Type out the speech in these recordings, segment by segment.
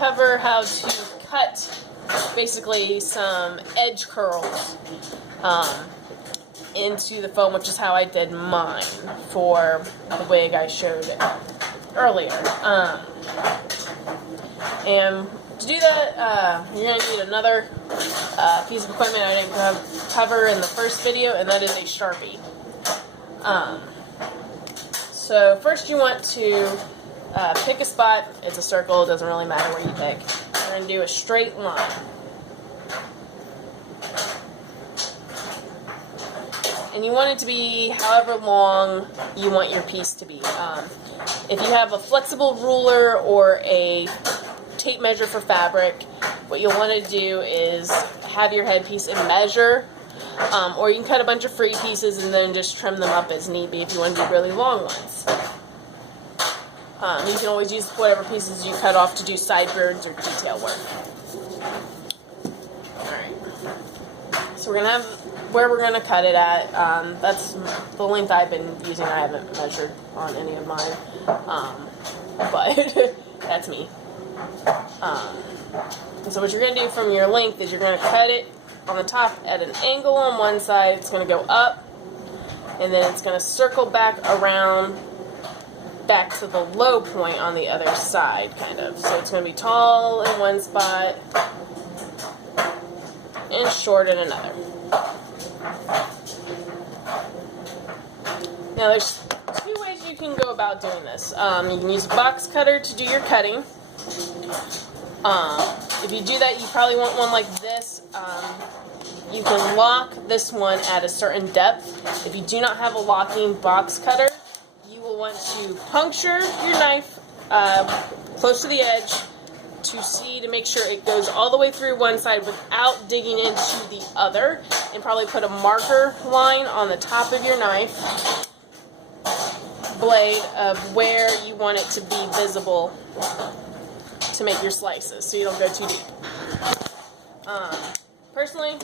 cover how to cut basically some edge curls into the foam, which is how I did mine for the wig I showed earlier. And to do that, you're going to need another piece of equipment I didn't cover in the first video, and that is a Sharpie. So first you want to pick a spot. It's a circle, it doesn't really matter where you pick. We're going to do a straight line. And you want it to be however long you want your piece to be. If you have a flexible ruler or a tape measure for fabric, what you'll want to do is have your headpiece and measure, or you can cut a bunch of free pieces and then just trim them up as need be if you want to do really long ones. You can always use whatever pieces you cut off to do sideburns or detail work. Alright, so we're going to have where we're going to cut it at. That's the length I've been using. I haven't measured on any of mine, but that's me. So what you're going to do from your length is you're going to cut it on the top at an angle on one side. It's going to go up, and then it's going to circle back around back to the low point on the other side, kind of. So it's going to be tall in one spot and short in another. Now there's two ways you can go about doing this. You can use a box cutter to do your cutting. If you do that, you probably want one like this. You can lock this one at a certain depth. If you do not have a locking box cutter, you will want to puncture your knife close to the edge to make sure it goes all the way through one side without digging into the other, and probably put a marker line on the top of your knife blade of where you want it to be visible to make your slices so you don't go too deep. Personally,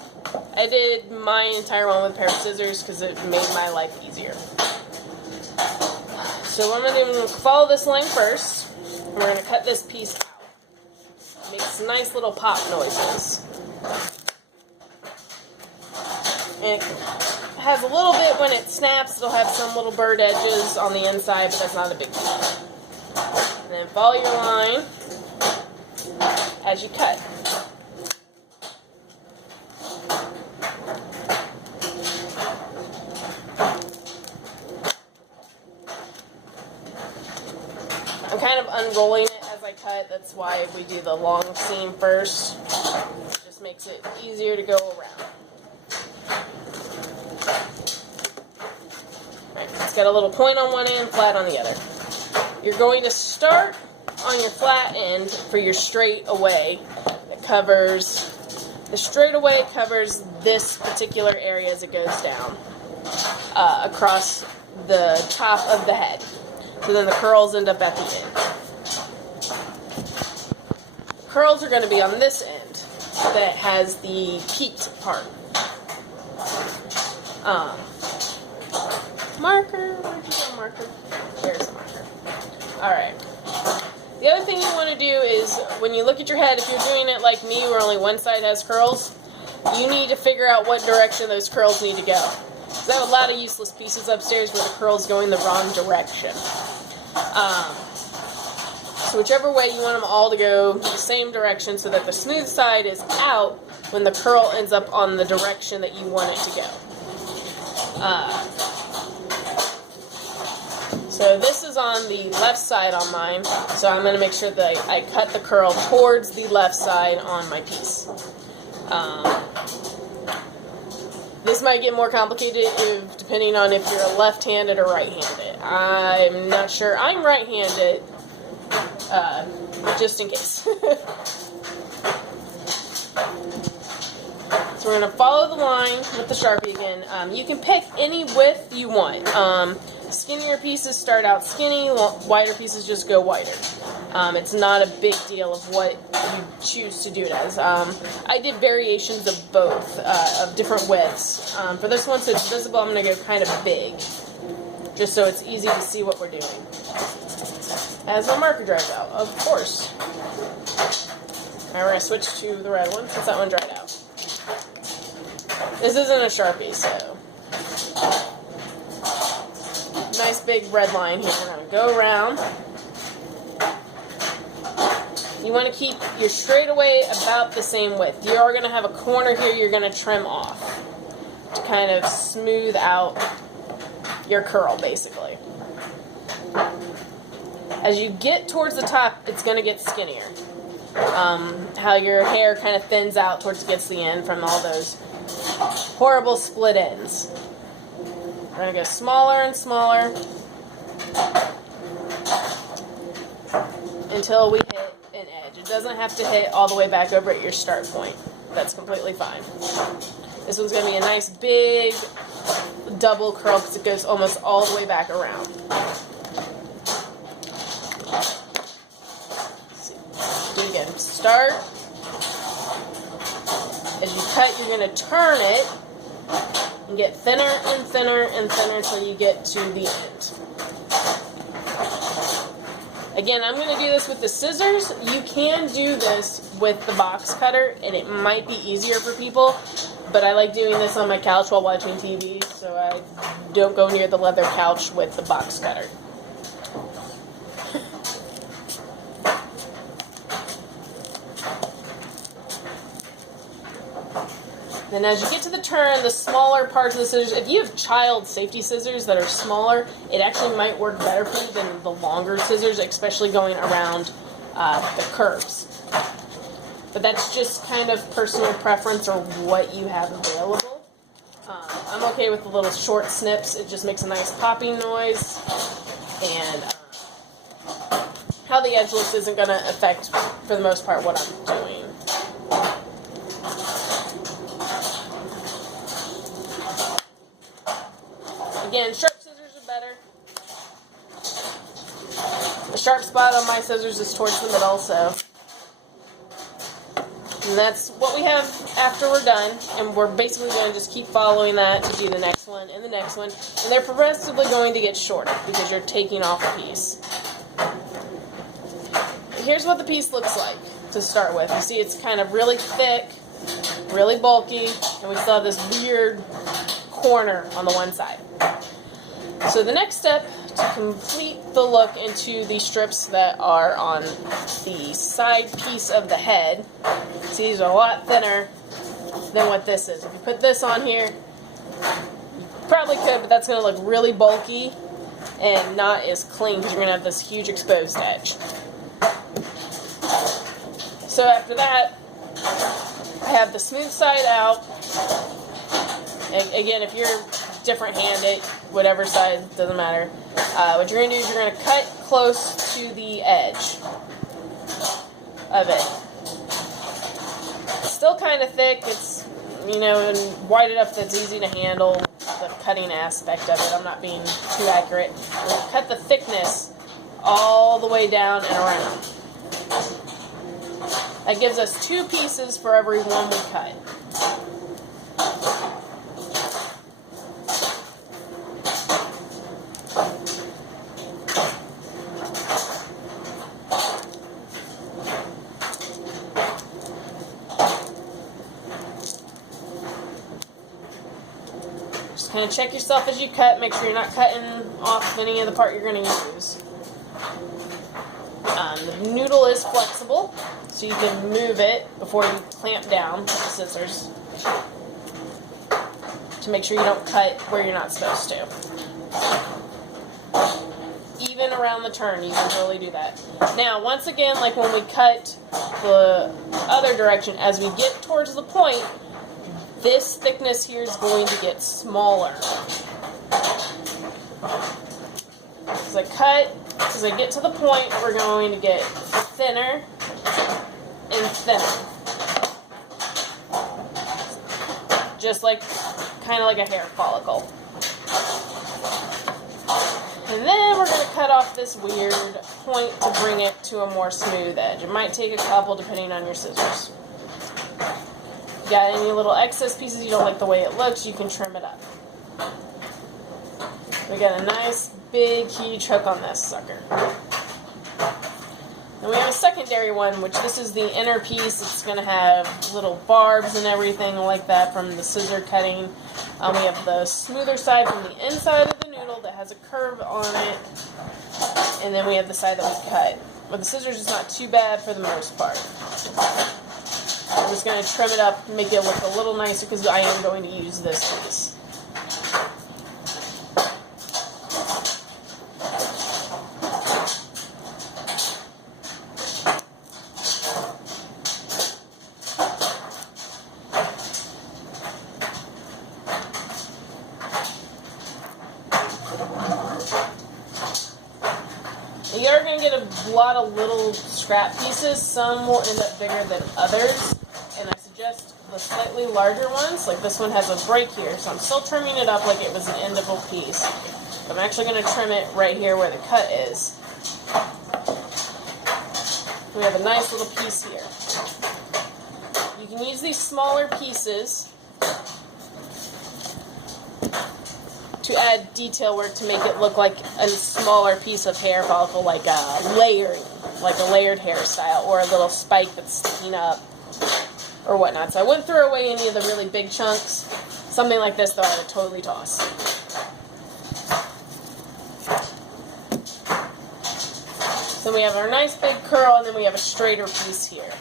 I did my entire one with a pair of scissors because it made my life easier. So what I'm going to do, I'm going to follow this line first, and we're going to cut this piece out. It makes nice little pop noises. And it has a little bit, when it snaps, it'll have some little bird edges on the inside, but that's not a big deal. And then follow your line as you cut. I'm kind of unrolling it as I cut. That's why we do the long seam first. It just makes it easier to go around. Right, it's got a little point on one end, flat on the other. You're going to start on your flat end for your straight away. The straight away covers this particular area as it goes down across the top of the head. So then the curls end up at the end. The curls are going to be on this end that has the peaked part. Marker, where'd you go, marker? There's a marker. Alright. The other thing you want to do is, when you look at your head, if you're doing it like me where only one side has curls, you need to figure out what direction those curls need to go. Because I have a lot of useless pieces upstairs where the curls go in the wrong direction. So whichever way, you want them all to go the same direction so that the smooth side is out when the curl ends up on the direction that you want it to go. So this is on the left side on mine, so I'm going to make sure that I cut the curl towards the left side on my piece. This might get more complicated depending on if you're left-handed or right-handed. I'm not sure. I'm right-handed, just in case. So we're going to follow the line with the Sharpie again. You can pick any width you want. Skinnier pieces start out skinny, wider pieces just go wider. It's not a big deal of what you choose to do it as. I did variations of both, of different widths. For this one, so it's visible, I'm going to go kind of big, just so it's easy to see what we're doing. As my marker dries out, of course. Alright, we're going to switch to the red one since that one dried out. This isn't a Sharpie, so nice big red line here. We're going to go around. You want to keep your straightaway about the same width. You are going to have a corner here you're going to trim off to kind of smooth out your curl, basically. As you get towards the top, it's going to get skinnier. How your hair kind of thins out towards against the end from all those horrible split ends. We're going to go smaller and smaller until we hit an edge. It doesn't have to hit all the way back over at your start point. That's completely fine. This one's going to be a nice big double curl because it goes almost all the way back around. Do it again. Start. As you cut, you're going to turn it and get thinner and thinner and thinner until you get to the end. Again, I'm going to do this with the scissors. You can do this with the box cutter, and it might be easier for people, but I like doing this on my couch while watching TV, so I don't go near the leather couch with the box cutter. Then as you get to the turn, the smaller parts of the scissors, if you have child safety scissors that are smaller, it actually might work better for you than the longer scissors, especially going around the curves. But that's just kind of personal preference or what you have available. I'm okay with the little short snips. It just makes a nice popping noise. And how the edge looks isn't going to affect, for the most part, what I'm doing. Again, sharp scissors are better. The sharp spot on my scissors is towards the middle, so. And that's what we have after we're done. And we're basically going to just keep following that to do the next one and the next one. And they're progressively going to get shorter because you're taking off a piece. Here's what the piece looks like to start with. You see it's kind of really thick, really bulky, and we still have this weird corner on the one side. So the next step to complete the look into the strips that are on the side piece of the head, see these are a lot thinner than what this is. If you put this on here, you probably could, but that's going to look really bulky and not as clean because you're going to have this huge exposed edge. So after that, I have the smooth side out. Again, if you're different-handed, whatever side, doesn't matter. What you're going to do is you're going to cut close to the edge of it. It's still kind of thick. It's, and wide enough that it's easy to handle the cutting aspect of it. I'm not being too accurate. We're going to cut the thickness all the way down and around. That gives us 2 pieces for every one we cut. Just kind of check yourself as you cut. Make sure you're not cutting off any of the part you're going to use. The noodle is flexible, so you can move it before you clamp down with the scissors to make sure you don't cut where you're not supposed to. Even around the turn, you can totally do that. Now, once again, like when we cut the other direction, as we get towards the point, this thickness here is going to get smaller. As I cut, as I get to the point, we're going to get thinner and thinner. Just like, kind of like a hair follicle. And then we're going to cut off this weird point to bring it to a more smooth edge. It might take a couple depending on your scissors. If you got any little excess pieces you don't like the way it looks, you can trim it up. We got a nice big huge hook on this sucker. And And we have a secondary one, which this is the inner piece. It's going to have little barbs and everything like that from the scissor cutting. We have the smoother side from the inside of the noodle that has a curve on it. And then we have the side that we cut. With the scissors, it's not too bad for the most part. I'm just going to trim it up and make it look a little nicer because I am going to use this piece. You are going to get a lot of little scrap pieces. Some will end up bigger than others, and I suggest the slightly larger ones. Like this one has a break here, so I'm still trimming it up like it was an endable piece. But I'm actually going to trim it right here where the cut is. We have a nice little piece here. You can use these smaller pieces to add detail work to make it look like a smaller piece of hair follicle, like a layered hairstyle, or a little spike that's sticking up, or whatnot. So I wouldn't throw away any of the really big chunks. Something like this, though, I would totally toss. So we have our nice big curl, and then we have a straighter piece here.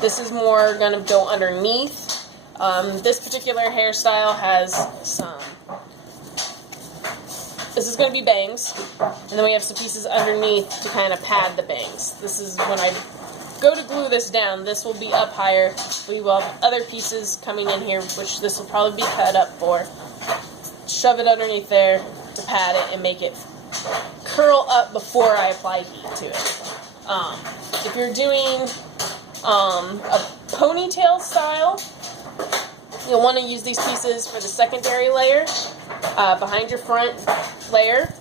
This is more going to go underneath. This particular hairstyle has some... This is going to be bangs, and then we have some pieces underneath to kind of pad the bangs. This is when I go to glue this down, this will be up higher. We will have other pieces coming in here, which this will probably be cut up for. Shove it underneath there to pad it and make it curl up before I apply heat to it. If you're doing a ponytail style, you'll want to use these pieces for the secondary layer behind your front layer,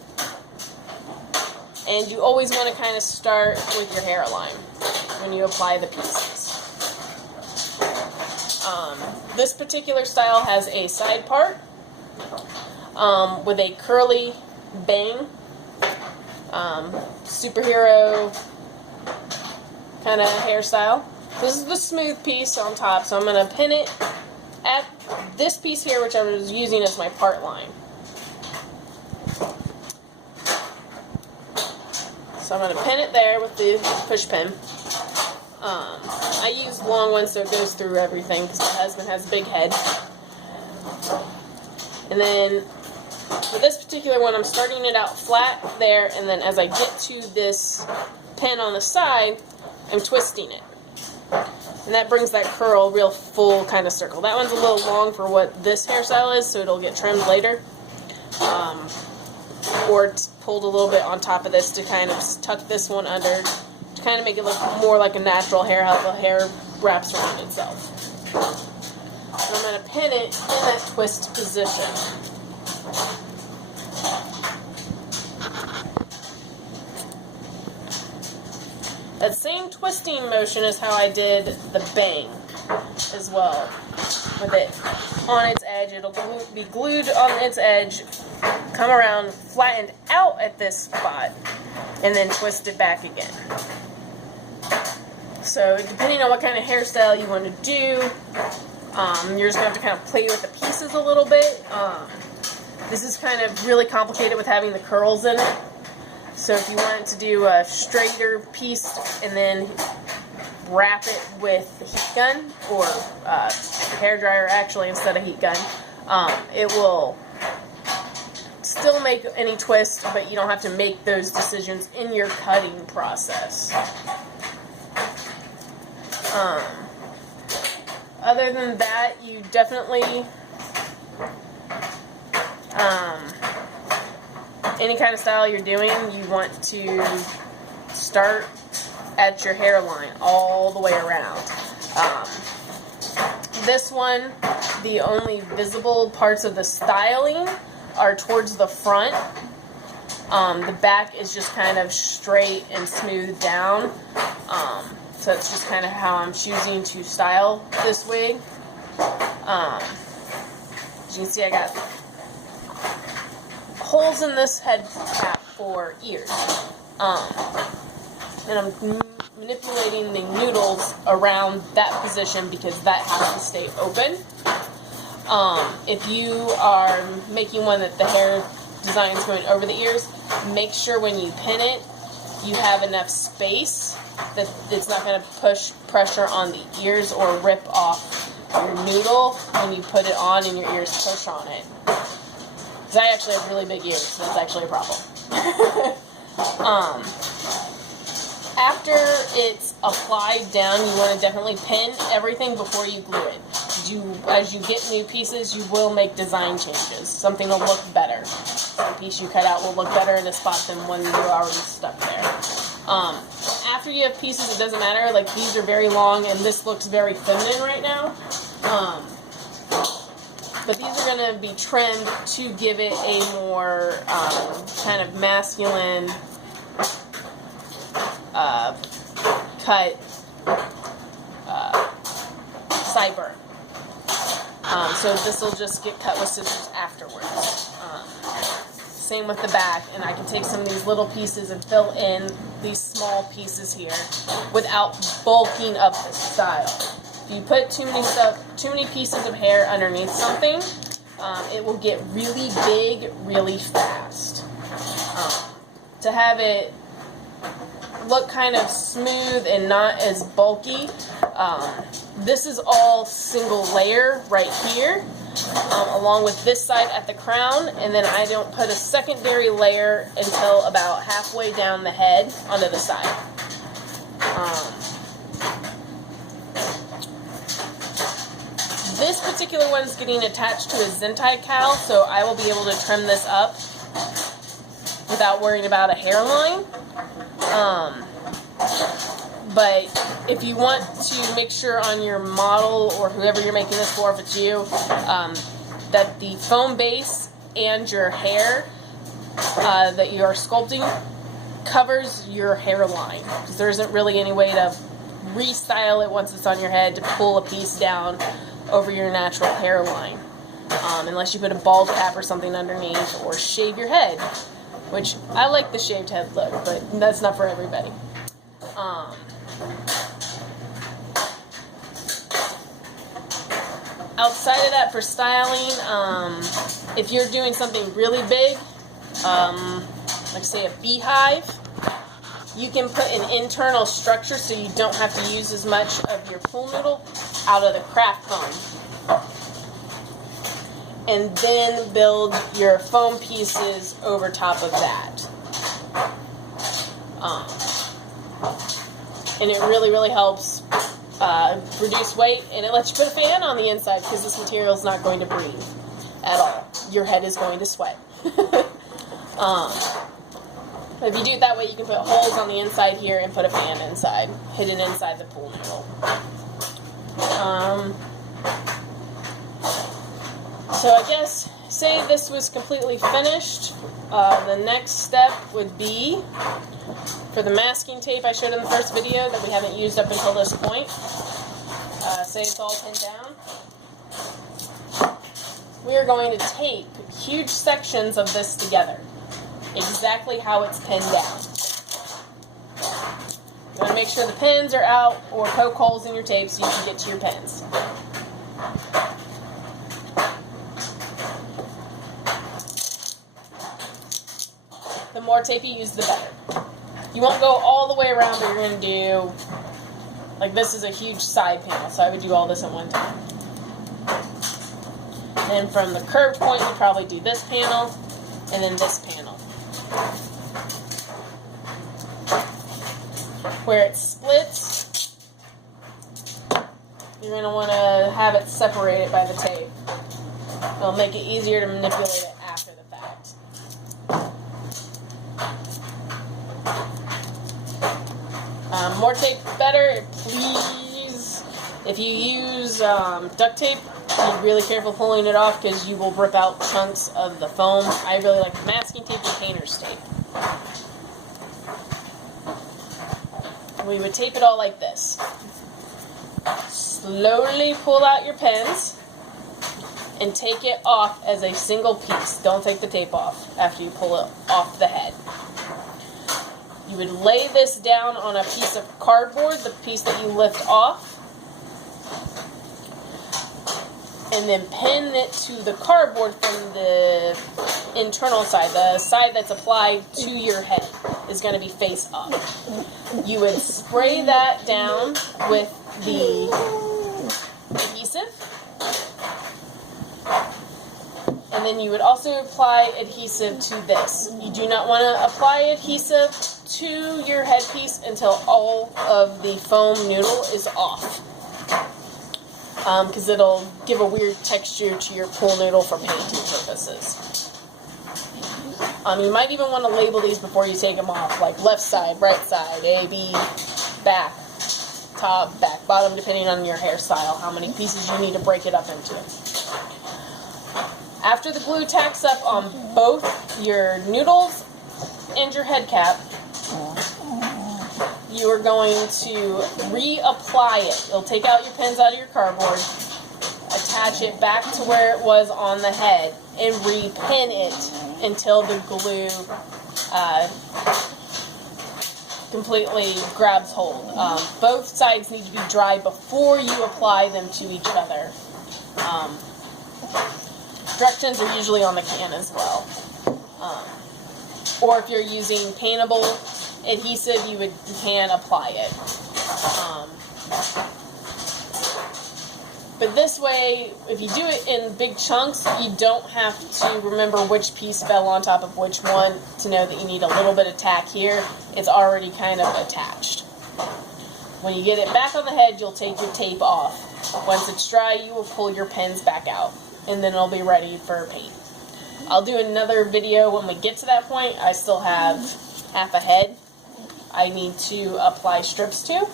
and you always want to kind of start with your hairline when you apply the pieces. This particular style has a side part with a curly bang, superhero kind of hairstyle. This is the smooth piece on top, so I'm going to pin it at this piece here, which I was using as my part line. So I'm going to pin it there with the push pin. I use long ones so it goes through everything because my husband has a big head. And then for this particular one, I'm starting it out flat there, and then as I get to this pin on the side, I'm twisting it. And that brings that curl real full kind of circle. That one's a little long for what this hairstyle is, so it'll get trimmed later. Or it's pulled a little bit on top of this to kind of tuck this one under, to kind of make it look more like a natural hair, how the hair wraps around itself. So I'm going to pin it in that twist position. That same twisting motion is how I did the bang as well. With it on its edge, it'll be glued on its edge, come around, flattened out at this spot, and then twist it back again. So depending on what kind of hairstyle you want to do, you're just going to have to kind of play with the pieces a little bit. This is kind of really complicated with having the curls in it. So if you wanted to do a straighter piece and then wrap it with the heat gun, or hair dryer actually instead of heat gun, it will still make any twist, but you don't have to make those decisions in your cutting process. Other than that, you definitely any kind of style you're doing, you want to start at your hairline all the way around. This one, the only visible parts of the styling are towards the front. The back is just kind of straight and smoothed down. So it's just kind of how I'm choosing to style this wig. As you can see, I got holes in this head cap for ears. And I'm manipulating the noodles around that position because that has to stay open. If you are making one that the hair design is going over the ears, make sure when you pin it, you have enough space that it's not going to push pressure on the ears or rip off your noodle when you put it on and your ears push on it. Because I actually have really big ears, so that's actually a problem. After it's applied down, you want to definitely pin everything before you glue it. As you get new pieces, you will make design changes. Something will look better. Some piece you cut out will look better in a spot than one you're already stuck there. After you have pieces, it doesn't matter. Like, these are very long, and this looks very feminine right now. But these are going to be trimmed to give it a more kind of masculine cut sideburn. So this will just get cut with scissors afterwards. Same with the back, and I can take some of these little pieces and fill in these small pieces here without bulking up the style. If you put too many pieces of hair underneath something, it will get really big really fast. To have it look kind of smooth and not as bulky, this is all single layer right here, along with this side at the crown, and then I don't put a secondary layer until about halfway down the head onto the side. This particular one's getting attached to a Zentai cowl, so I will be able to trim this up without worrying about a hairline. But if you want to make sure on your model or whoever you're making this for, if it's you, that the foam base and your hair that you are sculpting covers your hairline, because there isn't really any way to restyle it once it's on your head to pull a piece down over your natural hairline, unless you put a bald cap or something underneath or shave your head, which I like the shaved head look, but that's not for everybody. Outside of that, for styling, if you're doing something really big, like say a beehive, you can put an internal structure so you don't have to use as much of your pool noodle out of the craft foam. And then build your foam pieces over top of that. And it really, really helps reduce weight, and it lets you put a fan on the inside because this material is not going to breathe at all. Your head is going to sweat. If you do it that way, you can put holes on the inside here and put a fan inside, hidden inside the pool noodle. So I guess, say this was completely finished, the next step would be, for the masking tape I showed in the first video that we haven't used up until this point, say it's all pinned down, we are going to tape huge sections of this together, exactly how it's pinned down. You want to make sure the pins are out or poke holes in your tape so you can get to your pins. The more tape you use, the better. You won't go all the way around, but you're going to do, like this is a huge side panel, so I would do all this at one time. Then from the curved point, you probably do this panel, and then this panel. Where it splits, you're going to want to have it separated by the tape. It'll make it easier to manipulate it after the fact. More tape better, please. If you use duct tape, be really careful pulling it off because you will rip out chunks of the foam. I really like the masking tape and painter's tape. We would tape it all like this. Slowly pull out your pins and take it off as a single piece. Don't take the tape off after you pull it off the head. You would lay this down on a piece of cardboard, the piece that you lift off, and then pin it to the cardboard from the internal side. The side that's applied to your head is going to be face up. You would spray that down with the adhesive, and then you would also apply adhesive to this. You do not want to apply adhesive to your headpiece until all of the foam noodle is off, because it'll give a weird texture to your pool noodle for painting purposes. You might even want to label these before you take them off, like left side, right side, A, B, back, top, back, bottom, depending on your hairstyle, how many pieces you need to break it up into. After the glue tacks up on both your noodles and your head cap, you are going to reapply it. You'll take out your pins out of your cardboard, attach it back to where it was on the head, and repin it until the glue completely grabs hold. Both sides need to be dry before you apply them to each other. Directions are usually on the can as well. Or if you're using paintable adhesive, you can apply it. But this way, if you do it in big chunks, you don't have to remember which piece fell on top of which one to know that you need a little bit of tack here. It's already kind of attached. When you get it back on the head, you'll take your tape off. Once it's dry, you will pull your pins back out, and then it'll be ready for paint. I'll do another video when we get to that point. I still have half a head I need to apply strips to.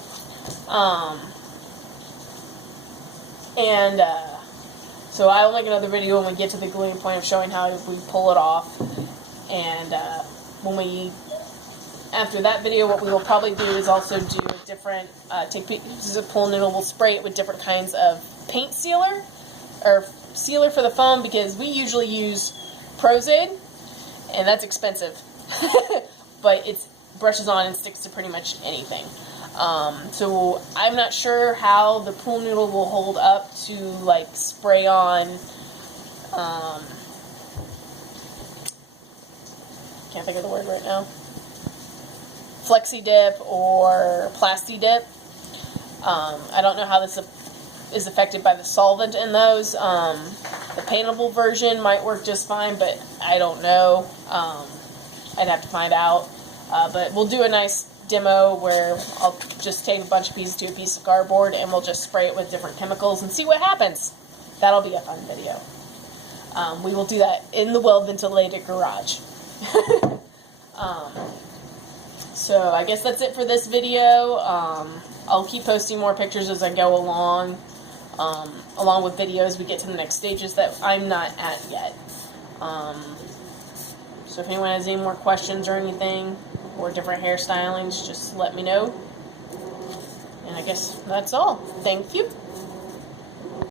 So I'll make another video when we get to the gluing point of showing how we pull it off. And after that video, what we will probably do is also do a different, take pieces of pool noodle, we'll spray it with different kinds of paint sealer, or sealer for the foam, because we usually use Prozade, and that's expensive. But it brushes on and sticks to pretty much anything. So I'm not sure how the pool noodle will hold up to like spray on, can't think of the word right now, Flexi Dip or Plasti Dip. I don't know how this is affected by the solvent in those. The paintable version might work just fine, but I don't know. I'd have to find out. But we'll do a nice demo where I'll just tape a bunch of pieces to a piece of cardboard and we'll just spray it with different chemicals and see what happens. That'll be a fun video. We will do that in the well-ventilated garage. So I guess that's it for this video. I'll keep posting more pictures as I go along, along with videos we get to the next stages that I'm not at yet. So if anyone has any more questions or anything, or different hairstylings, just let me know. And I guess that's all. Thank you.